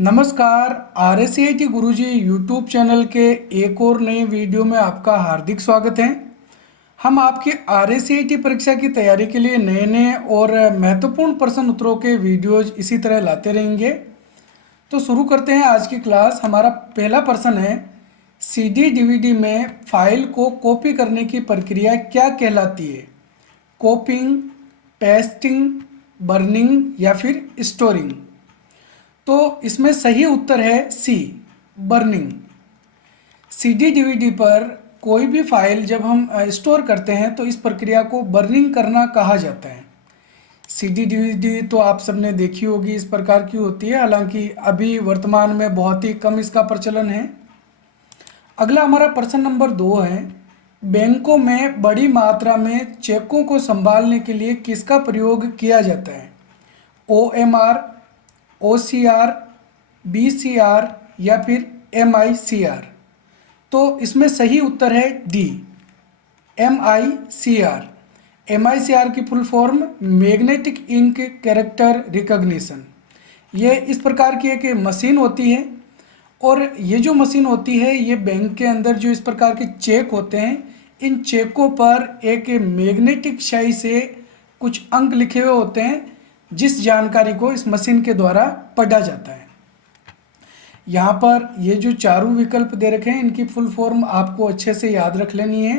नमस्कार। RSCIT गुरुजी YouTube channel के एक और नए वीडियो में आपका हार्दिक स्वागत है। हम आपकी RSCIT परीक्षा की तैयारी के लिए नए नए और महत्वपूर्ण प्रश्न उत्तरों के वीडियोज इसी तरह लाते रहेंगे। तो शुरू करते हैं आज की क्लास। हमारा पहला प्रश्न है, CD DVD में फाइल को कॉपी करने की प्रक्रिया क्या कहलाती है? कॉपिंग, पेस्टिंग, बर्निंग या फिर स्टोरिंग? तो इसमें सही उत्तर है सी, बर्निंग। CD DVD पर कोई भी फाइल जब हम स्टोर करते हैं तो इस प्रक्रिया को बर्निंग करना कहा जाता है। CD DVD तो आप सबने देखी होगी, इस प्रकार की होती है, हालांकि अभी वर्तमान में बहुत ही कम इसका प्रचलन है। अगला हमारा प्रश्न नंबर 2 है, बैंकों में बड़ी मात्रा में चेकों को संभालने के लिए किसका प्रयोग किया जाता है? OMR, OCR, BCR या फिर MICR? तो इसमें सही उत्तर है डी, MICR। MICR की full form magnetic ink character recognition. ये इस प्रकार की एक मशीन होती है और ये जो मशीन होती है ये बैंक के अंदर जो इस प्रकार के चेक होते हैं, इन चेकों पर एक मैग्नेटिक शाई से कुछ अंक लिखे हुए होते हैं, जिस जानकारी को इस मशीन के द्वारा पढ़ा जाता है। यहाँ पर ये जो चारों विकल्प दे रखे हैं इनकी फुल फॉर्म आपको अच्छे से याद रख लेनी है।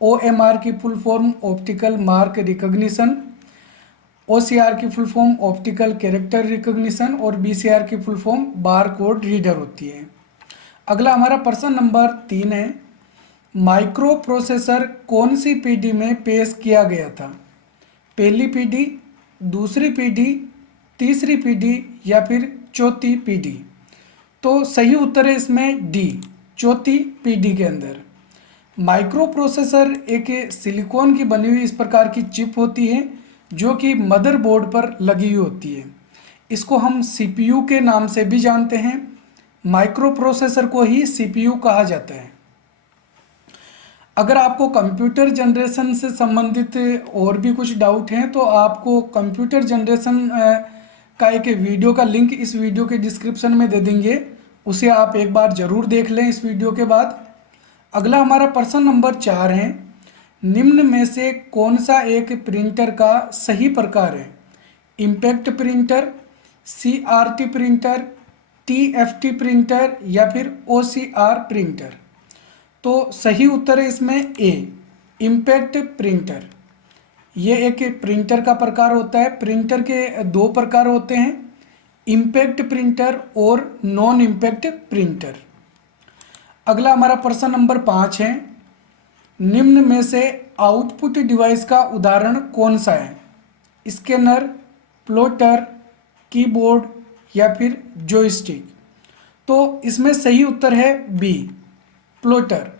OMR की full form optical mark recognition, OCR की full form optical character recognition और BCR की full form bar code reader होती है। अगला हमारा प्रश्न नंबर 3 है, माइक्रो प्रोसेसर कौन सी पीढ़ी में पेश किया गया था? पहली पीढ़ी, दूसरी पीढ़ी, तीसरी पीढ़ी या फिर चौथी पीढ़ी? तो सही उत्तर है इसमें डी, चौथी पीढ़ी के अंदर। माइक्रो प्रोसेसर एक सिलिकॉन की बनी हुई इस प्रकार की चिप होती है जो कि मदरबोर्ड पर लगी हुई होती है। इसको हम CPU के नाम से भी जानते हैं। माइक्रो प्रोसेसर को ही CPU कहा जाता है। अगर आपको कंप्यूटर जनरेशन से संबंधित और भी कुछ डाउट हैं तो आपको कंप्यूटर जनरेशन का एक वीडियो का लिंक इस वीडियो के डिस्क्रिप्शन में दे देंगे, उसे आप एक बार ज़रूर देख लें इस वीडियो के बाद। अगला हमारा प्रश्न नंबर 4 है, निम्न में से कौन सा एक प्रिंटर का सही प्रकार है? Impact printer, CRT printer, TFT printer या फिर OCR प्रिंटर? तो सही उत्तर है इसमें ए, इम्पैक्ट प्रिंटर। ये एक प्रिंटर का प्रकार होता है। प्रिंटर के दो प्रकार होते हैं, इम्पैक्ट प्रिंटर और नॉन इम्पैक्ट प्रिंटर। अगला हमारा प्रश्न नंबर 5 है, निम्न में से आउटपुट डिवाइस का उदाहरण कौन सा है? स्कैनर, प्लॉटर, कीबोर्ड या फिर जॉयस्टिक? तो इसमें सही उत्तर है बी, प्लॉटर।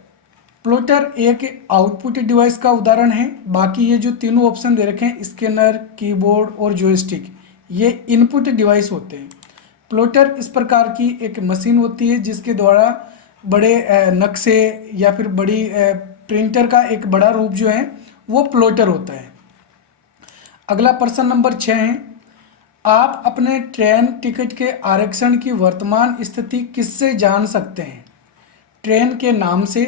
प्लॉटर एक आउटपुट डिवाइस का उदाहरण है। बाकी ये जो तीनों ऑप्शन दे रखे हैं, स्कैनर, कीबोर्ड और जॉयस्टिक, ये इनपुट डिवाइस होते हैं। प्लॉटर इस प्रकार की एक मशीन होती है जिसके द्वारा बड़े नक्शे या फिर बड़ी प्रिंटर का एक बड़ा रूप जो है वो प्लॉटर होता है। अगला प्रश्न नंबर 6 है, आप अपने ट्रेन टिकट के आरक्षण की वर्तमान स्थिति किससे जान सकते हैं? ट्रेन के नाम से,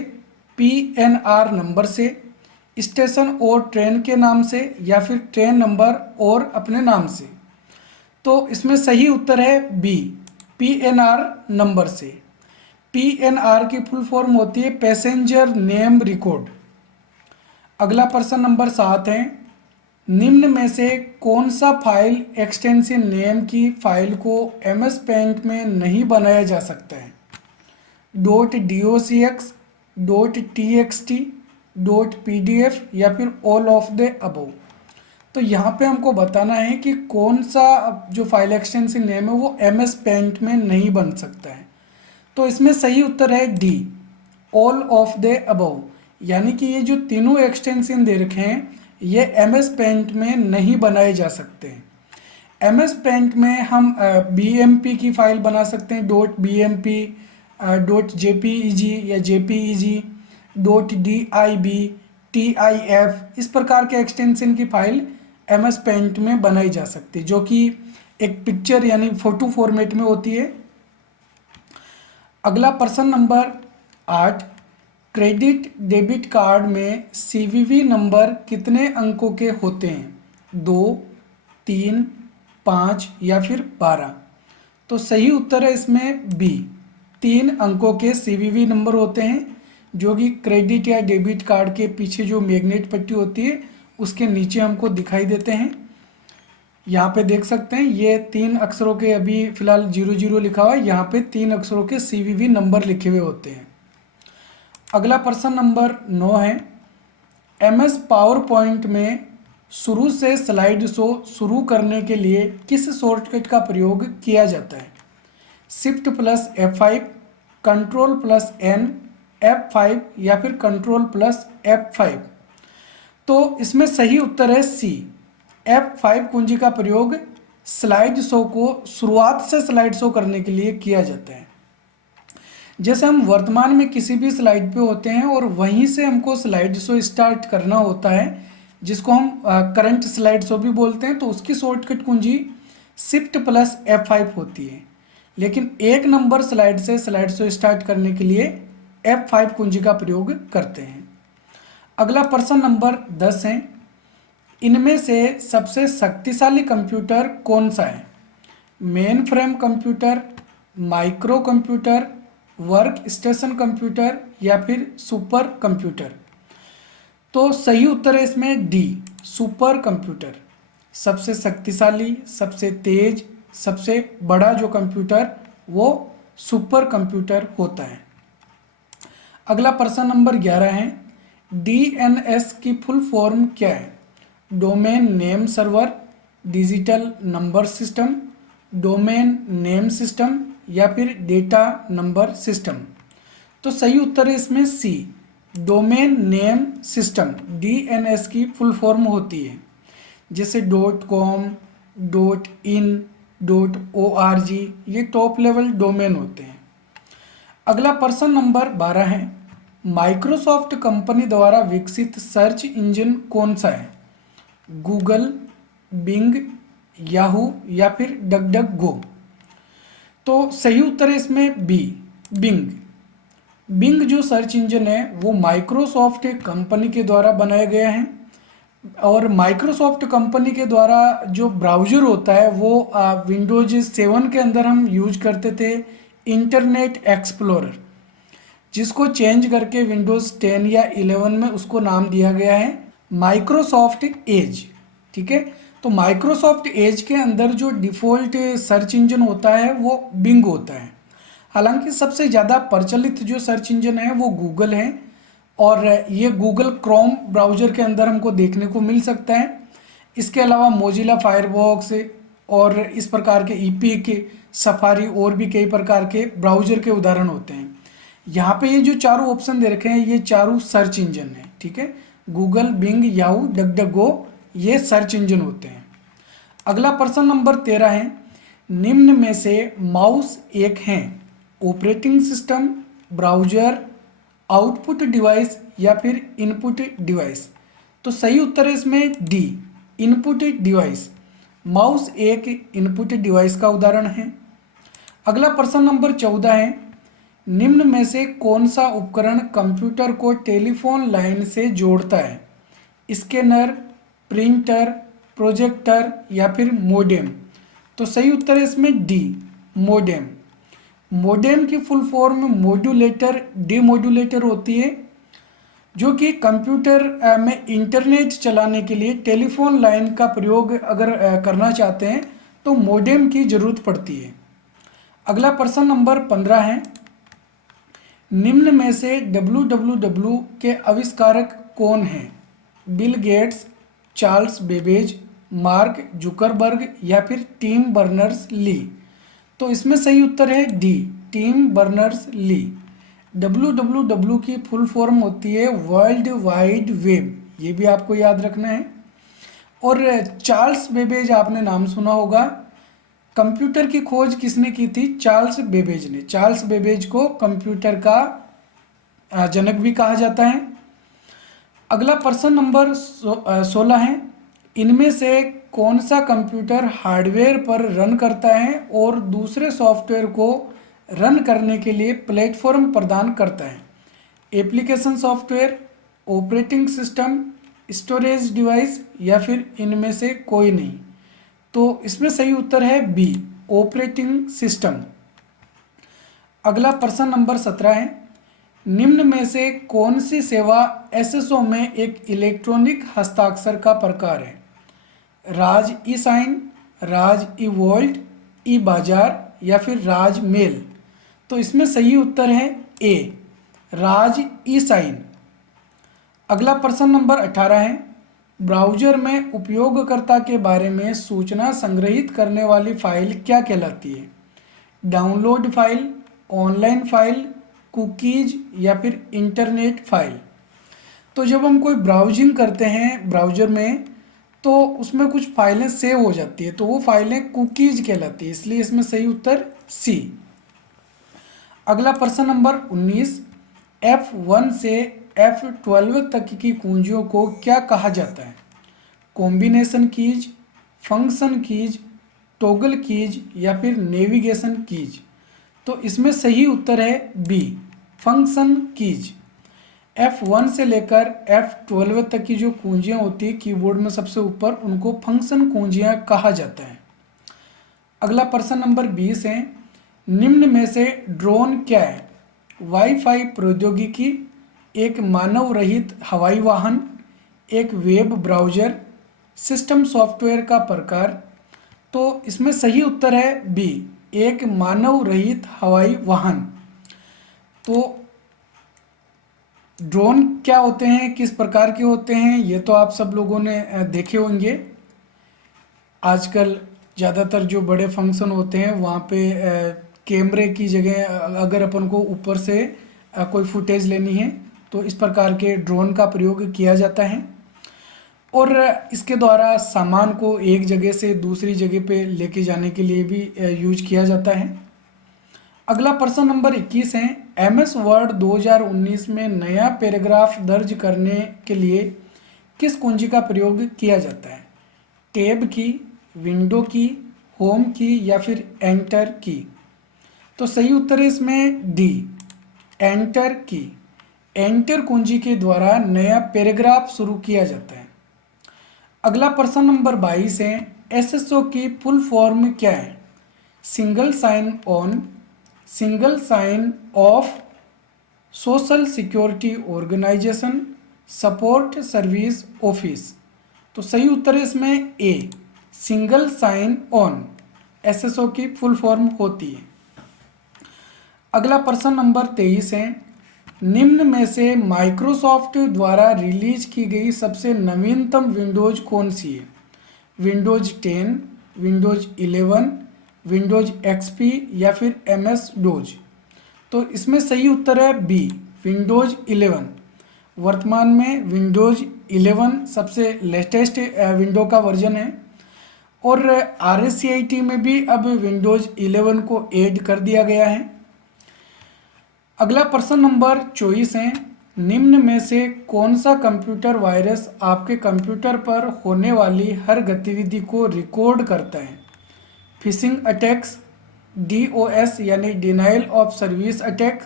PNR नंबर से, स्टेशन और ट्रेन के नाम से या फिर ट्रेन नंबर और अपने नाम से? तो इसमें सही उत्तर है बी, PNR नंबर से। PNR की फुल फॉर्म होती है पैसेंजर नेम रिकॉर्ड। अगला प्रश्न नंबर 7 है, निम्न में से कौन सा फाइल एक्सटेंशन नेम की फाइल को MS पेंट में नहीं बनाया जा सकता है? .docx, .txt, .pdf या फिर ऑल ऑफ द अबव? तो यहाँ पे हमको बताना है कि कौन सा जो फाइल एक्सटेंशन नेम है वो MS पेंट में नहीं बन सकता है। तो इसमें सही उत्तर है D, all of the above. यानी कि ये जो तीनों एक्सटेंशन दे रखे हैं ये MS पेंट में नहीं बनाए जा सकते हैं। MS पेंट में हम BMP की फाइल बना सकते हैं, .bmp, .jpeg या jpeg, .dib, TIF, इस प्रकार के एक्सटेंशन की फाइल MS पेंट में बनाई जा सकती है, जो कि एक पिक्चर यानी फोटो फॉर्मेट में होती है। अगला प्रश्न नंबर 8, क्रेडिट डेबिट कार्ड में सीवीवी नंबर कितने अंकों के होते हैं? 2, 3, 5 या फिर 12? तो सही उत्तर है इसमें बी, 3 अंकों के सीवीवी नंबर होते हैं, जो कि क्रेडिट या डेबिट कार्ड के पीछे जो मैग्नेट पट्टी होती है उसके नीचे हमको दिखाई देते हैं। यहाँ पे देख सकते हैं ये 3 अक्षरों के, अभी फिलहाल 00 लिखा हुआ है, यहाँ पे 3 अक्षरों के सीवीवी नंबर लिखे हुए होते हैं। अगला प्रश्न नंबर 9 है, MS पावर पॉइंट में शुरू से स्लाइड शो शुरू करने के लिए किस शॉर्टकट का प्रयोग किया जाता है? Shift plus F5, control plus N, F5 या फिर कंट्रोल प्लस F5? तो इसमें सही उत्तर है सी, F5 कुंजी का प्रयोग स्लाइड शो को शुरुआत से स्लाइड शो करने के लिए किया जाता है। जैसे हम वर्तमान में किसी भी स्लाइड पे होते हैं और वहीं से हमको स्लाइड शो स्टार्ट करना होता है, जिसको हम करंट स्लाइड शो भी बोलते हैं, तो उसकी शॉर्टकट कुंजी शिफ्ट प्लस F5 होती है। लेकिन एक नंबर स्लाइड से स्लाइड शो स्टार्ट करने के लिए F5 कुंजी का प्रयोग करते हैं। अगला प्रश्न नंबर 10 है, इनमें से सबसे शक्तिशाली कंप्यूटर कौन सा है? Main frame computer, micro computer, work station computer या फिर सुपर कंप्यूटर? तो सही उत्तर है इसमें डी, सुपर कंप्यूटर। सबसे शक्तिशाली, सबसे तेज, सबसे बड़ा जो कंप्यूटर वो सुपर कंप्यूटर होता है। अगला प्रश्न नंबर 11 है, DNS की फुल फॉर्म क्या है? Domain name server, digital number system, domain name system या फिर डेटा नंबर सिस्टम? तो सही उत्तर है इसमें सी, डोमेन नेम सिस्टम। DNS की फुल फॉर्म होती है, जैसे .com, .in, .org, ये टॉप लेवल डोमेन होते हैं। अगला प्रश्न नंबर 12 है, माइक्रोसॉफ्ट कंपनी द्वारा विकसित सर्च इंजन कौन सा है? गूगल, बिंग, याहू या फिर डकडकगो? तो सही उत्तर है इसमें बी, बिंग। बिंग जो सर्च इंजन है वो माइक्रोसॉफ्ट कंपनी के द्वारा बनाया गया है, और माइक्रोसॉफ्ट कंपनी के द्वारा जो ब्राउज़र होता है वो विंडोज 7 के अंदर हम यूज करते थे इंटरनेट एक्सप्लोरर, जिसको चेंज करके विंडोज़ 10 या 11 में उसको नाम दिया गया है माइक्रोसॉफ्ट एज। ठीक है, तो माइक्रोसॉफ्ट एज के अंदर जो डिफ़ॉल्ट सर्च इंजन होता है वो बिंग होता है। हालांकि सबसे ज़्यादा प्रचलित जो सर्च इंजन है वो गूगल है, और ये गूगल क्रोम ब्राउज़र के अंदर हमको देखने को मिल सकता है। इसके अलावा मोजिला फायरफॉक्स और इस प्रकार के ईपिक, सफारी और भी कई प्रकार के ब्राउज़र के उदाहरण होते हैं। यहाँ पे ये जो चारों ऑप्शन दे रखे हैं ये चारों सर्च इंजन हैं। ठीक है, गूगल, बिंग, याहू, डकडकगो ये सर्च इंजन होते हैं। अगला प्रश्न नंबर 13 है, निम्न में से माउस एक हैं? Operating system, browser, output device या फिर इनपुट डिवाइस? तो सही उत्तर है इसमें डी, इनपुट डिवाइस। माउस एक इनपुट डिवाइस का उदाहरण है। अगला प्रश्न नंबर 14 है, निम्न में से कौन सा उपकरण कंप्यूटर को टेलीफोन लाइन से जोड़ता है? स्कैनर, प्रिंटर, प्रोजेक्टर या फिर मोडेम? तो सही उत्तर है इसमें डी, मोडेम। मोडेम की फुल फॉर्म मॉड्यूलेटर, डीमॉड्यूलेटर होती है, जो कि कंप्यूटर में इंटरनेट चलाने के लिए टेलीफोन लाइन का प्रयोग अगर करना चाहते हैं तो मोडेम की ज़रूरत पड़ती है। अगला प्रश्न नंबर 15 है, निम्न में से www के आविष्कारक कौन हैं? Bill Gates, Charles Babbage, mark Zuckerberg या फिर टिम बर्नर्स-ली? तो इसमें सही उत्तर है डी, टिम बर्नर्स-ली। www की फुल फॉर्म होती है वर्ल्ड वाइड वेब, ये भी आपको याद रखना है। और चार्ल्स बेबेज आपने नाम सुना होगा। कंप्यूटर की खोज किसने की थी? चार्ल्स बेबेज ने। चार्ल्स बेबेज को कंप्यूटर का जनक भी कहा जाता है। अगला प्रश्न नंबर 16 है, इनमें से कौन सा कंप्यूटर हार्डवेयर पर रन करता है और दूसरे सॉफ्टवेयर को रन करने के लिए प्लेटफॉर्म प्रदान करता है। Application software, operating system, storage device या फिर इनमें से कोई नहीं। तो इसमें सही उत्तर है बी, ऑपरेटिंग सिस्टम। अगला प्रश्न नंबर 17 है, निम्न में से कौन सी सेवा एसएसओ में एक इलेक्ट्रॉनिक हस्ताक्षर का प्रकार है? राज ई साइन, राज ई वॉल्ट, ई बाजार या फिर राज मेल। तो इसमें सही उत्तर है ए, राज ई साइन। अगला प्रश्न नंबर 18 है, ब्राउज़र में उपयोगकर्ता के बारे में सूचना संग्रहित करने वाली फाइल क्या कहलाती है? Download file, online file, cookies या फिर इंटरनेट फाइल। तो जब हम कोई ब्राउजिंग करते हैं ब्राउज़र में तो उसमें कुछ फाइलें सेव हो जाती है, तो वो फाइलें कुकीज कहलाती है, इसलिए इसमें सही उत्तर सी। अगला प्रश्न नंबर 19, F1 से F12 तक की कुंजियों को क्या कहा जाता है? Combination keys, function keys, toggle keys या फिर नेविगेशन कीज। तो इसमें सही उत्तर है बी, फंक्शन कीज। F1 से लेकर F12 तक की जो कुंजियाँ होती है कीबोर्ड में सबसे ऊपर, उनको फंक्शन कुंजियाँ कहा जाता है। अगला प्रश्न नंबर 20 है, निम्न में से ड्रोन क्या है? वाईफाई प्रौद्योगिकी, एक मानव रहित हवाई वाहन, एक वेब ब्राउज़र, सिस्टम सॉफ्टवेयर का प्रकार। तो इसमें सही उत्तर है बी, एक मानव रहित हवाई वाहन। तो ड्रोन क्या होते हैं, किस प्रकार के होते हैं, ये तो आप सब लोगों ने देखे होंगे। आजकल ज़्यादातर जो बड़े फंक्शन होते हैं वहाँ पे कैमरे की जगह अगर अपन को ऊपर से कोई फुटेज लेनी है तो इस प्रकार के ड्रोन का प्रयोग किया जाता है और इसके द्वारा सामान को एक जगह से दूसरी जगह पे लेके जाने के लिए भी यूज किया जाता है। अगला प्रश्न नंबर 21 है, MS वर्ड 2019 में नया पैराग्राफ दर्ज करने के लिए किस कुंजी का प्रयोग किया जाता है? टैब की, विंडो की, होम की या फिर एंटर की। तो सही उत्तर है इसमें डी, एंटर की। एंटर कुंजी के द्वारा नया पैराग्राफ शुरू किया जाता है। अगला प्रश्न नंबर 22 है, एसएसओ की फुल फॉर्म क्या है? Single sign on, single sign off, social security organisation, support service office. तो सही उत्तर है इसमें A, single sign on SSO की फुल फॉर्म होती है। अगला प्रश्न नंबर 23 है, निम्न में से माइक्रोसॉफ्ट द्वारा रिलीज की गई सबसे नवीनतम विंडोज कौन सी है? विंडोज 10, विंडोज 11, विंडोज एक्सपी या फिर MS डोज। तो इसमें सही उत्तर है बी, विंडोज 11। वर्तमान में विंडोज 11 सबसे लेटेस्ट विंडो का वर्जन है और RSCIT में भी अब विंडोज 11 को ऐड कर दिया गया है। अगला प्रश्न नंबर 24 है, निम्न में से कौन सा कंप्यूटर वायरस आपके कंप्यूटर पर होने वाली हर गतिविधि को रिकॉर्ड करता है? फिशिंग अटैक्स, DOS यानी denial of service attack,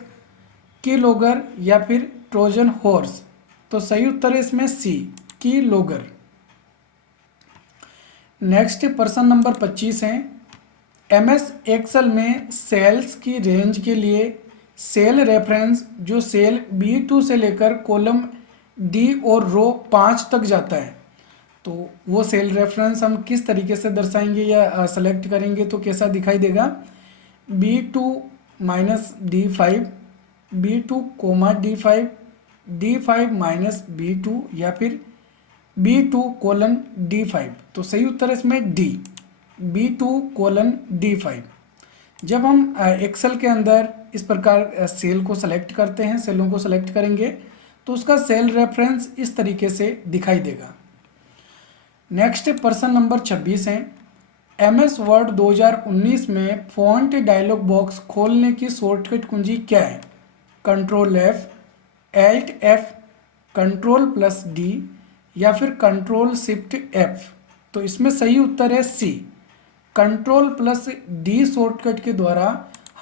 keylogger या फिर ट्रोजन हॉर्स। तो सही उत्तर है इसमें सी, कीलॉगर। नेक्स्ट प्रश्न नंबर 25 है, MS एक्सेल में सेल्स की रेंज के लिए सेल रेफरेंस जो सेल B2 से लेकर कॉलम D और रो 5 तक जाता है, तो वो सेल रेफरेंस हम किस तरीके से दर्शाएंगे या सेलेक्ट करेंगे तो कैसा दिखाई देगा? B2 minus D5, B2 coma D5, D5 minus B2 या फिर B2 कोलन D5। तो सही उत्तर है इसमें D, B2 कोलन D5। जब हम एक्सेल के अंदर इस प्रकार सेल को सेलेक्ट करते हैं, सेलों को सेलेक्ट करेंगे तो उसका सेल रेफरेंस इस तरीके से दिखाई देगा। नेक्स्ट प्रश्न नंबर 26 है, MS वर्ड 2019 में फॉन्ट डायलॉग बॉक्स खोलने की शॉर्टकट कुंजी क्या है? Control F, Alt F, Ctrl+D या फिर Ctrl+Shift+F। तो इसमें सही उत्तर है सी, Ctrl+D शॉर्टकट के द्वारा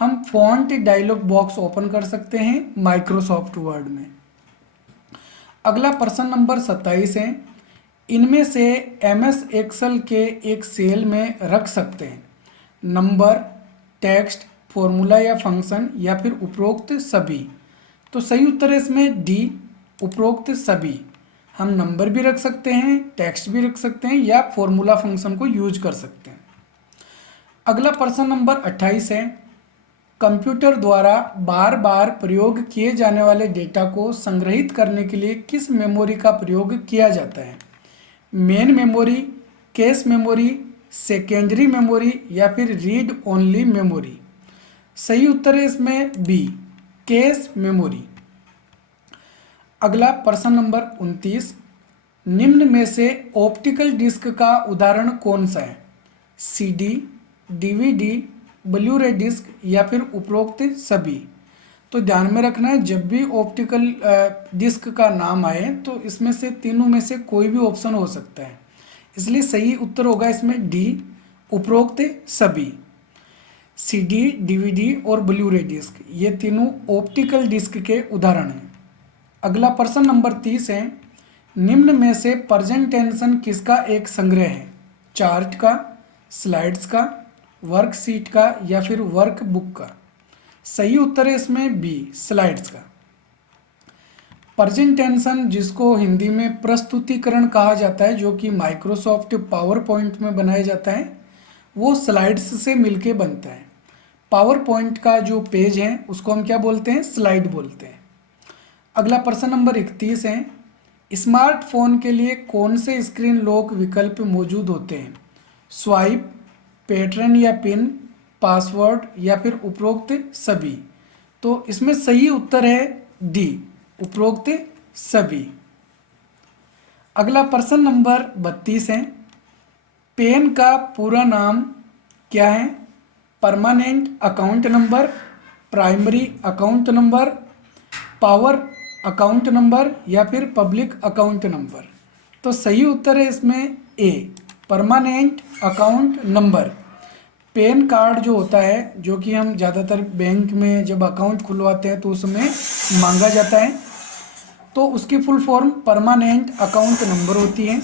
हम फॉन्ट डायलॉग बॉक्स ओपन कर सकते हैं माइक्रोसॉफ्ट वर्ड में। अगला प्रश्न नंबर 27 है, इनमें से MS एक्सेल के एक सेल में रख सकते हैं नंबर, टेक्स्ट, फॉर्मूला या फंक्शन या फिर उपरोक्त सभी। तो सही उत्तर है इसमें डी, उपरोक्त सभी। हम नंबर भी रख सकते हैं, टेक्स्ट भी रख सकते हैं या फॉर्मूला फंक्शन को यूज कर सकते हैं। अगला प्रश्न नंबर 28 है, कंप्यूटर द्वारा बार बार प्रयोग किए जाने वाले डेटा को संग्रहित करने के लिए किस मेमोरी का प्रयोग किया जाता है? Main memory, cache memory, secondary memory या फिर रीड ओनली मेमोरी। सही उत्तर है इसमें बी, कैश मेमोरी। अगला प्रश्न नंबर 29, निम्न में से ऑप्टिकल डिस्क का उदाहरण कौन सा है? CD, DVD, ब्लू-रे डिस्क या फिर उपरोक्त सभी। तो ध्यान में रखना है, जब भी ऑप्टिकल डिस्क का नाम आए तो इसमें से तीनों में से कोई भी ऑप्शन हो सकता है, इसलिए सही उत्तर होगा इसमें डी, उपरोक्त सभी। CD, DVD और ब्लू-रे डिस्क ये तीनों ऑप्टिकल डिस्क के उदाहरण हैं। अगला प्रश्न नंबर 30 है, निम्न में से प्रेजेंटेशन किसका एक संग्रह है? चार्ट का, स्लाइड्स का, वर्कशीट का या फिर वर्कबुक का। सही उत्तर है इसमें बी, स्लाइड्स का। प्रेजेंटेशन जिसको हिंदी में प्रस्तुतिकरण कहा जाता है, जो कि माइक्रोसॉफ्ट पावर पॉइंट में बनाया जाता है, वो स्लाइड्स से मिलके बनता है। पावर पॉइंट का जो पेज है उसको हम क्या बोलते हैं? स्लाइड बोलते हैं। अगला प्रश्न नंबर 31 है, स्मार्टफोन के लिए कौन से स्क्रीन लॉक विकल्प मौजूद होते हैं? स्वाइप, पैटर्न या पिन, पासवर्ड या फिर उपरोक्त सभी। तो इसमें सही उत्तर है डी, उपरोक्त सभी। अगला प्रश्न नंबर 32 है, पेन का पूरा नाम क्या है? Permanent account number, primary account number, power account number या फिर पब्लिक अकाउंट नंबर। तो सही उत्तर है इसमें A, permanent account number. PAN card जो होता है, जो कि हम ज़्यादातर बैंक में जब अकाउंट खुलवाते हैं तो उसमें मांगा जाता है, तो उसकी full form permanent account number होती है।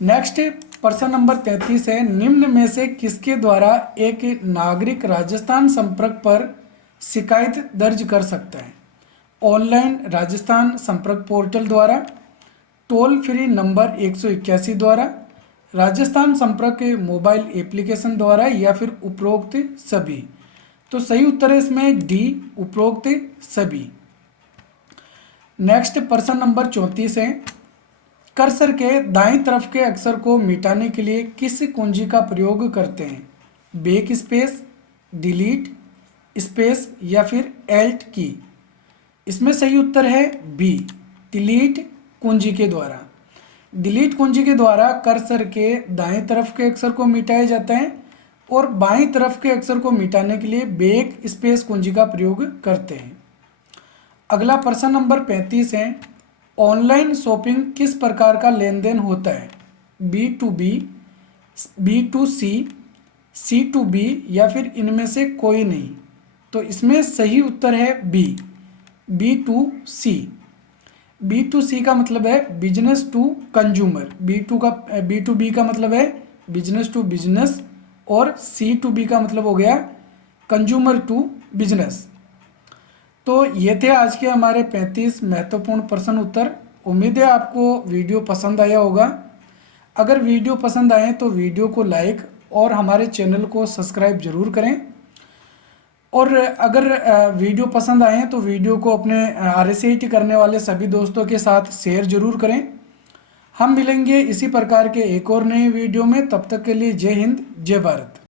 नेक्स्ट प्रश्न नंबर 33 है, निम्न में से किसके द्वारा एक नागरिक राजस्थान संपर्क पर शिकायत दर्ज कर सकता है? ऑनलाइन राजस्थान संपर्क पोर्टल द्वारा, टोल फ्री नंबर 181 द्वारा, राजस्थान संपर्क मोबाइल एप्लीकेशन द्वारा या फिर उपरोक्त सभी। तो सही उत्तर है इसमें डी, उपरोक्त सभी। नेक्स्ट प्रश्न नंबर 34 है, कर्सर के दाईं तरफ के अक्षर को मिटाने के लिए किस कुंजी का प्रयोग करते हैं? बैक स्पेस, डिलीट स्पेस या फिर एल्ट की। इसमें सही उत्तर है बी, डिलीट कुंजी के द्वारा। डिलीट कुंजी के द्वारा कर्सर के दाएं तरफ के अक्षर को मिटाया जाता है और बाईं तरफ के अक्षर को मिटाने के लिए बैक स्पेस कुंजी का प्रयोग करते हैं। अगला प्रश्न नंबर 35 है, ऑनलाइन शॉपिंग किस प्रकार का लेन देन होता है? B2B, B2C, C2B या फिर इनमें से कोई नहीं। तो इसमें सही उत्तर है बी, B2C। B2C का मतलब है बिजनेस टू कंज्यूमर, B2B का मतलब है बिजनेस टू बिजनेस और C2B का मतलब हो गया कंज्यूमर टू बिजनेस। तो ये थे आज के हमारे 35 महत्वपूर्ण प्रश्न उत्तर। उम्मीद है आपको वीडियो पसंद आया होगा। अगर वीडियो पसंद आए तो वीडियो को लाइक और हमारे चैनल को सब्सक्राइब जरूर करें, और अगर वीडियो पसंद आए तो वीडियो को अपने RSCT करने वाले सभी दोस्तों के साथ शेयर जरूर करें। हम मिलेंगे इसी प्रकार के एक और नए वीडियो में, तब तक के लिए जय हिंद, जय भारत।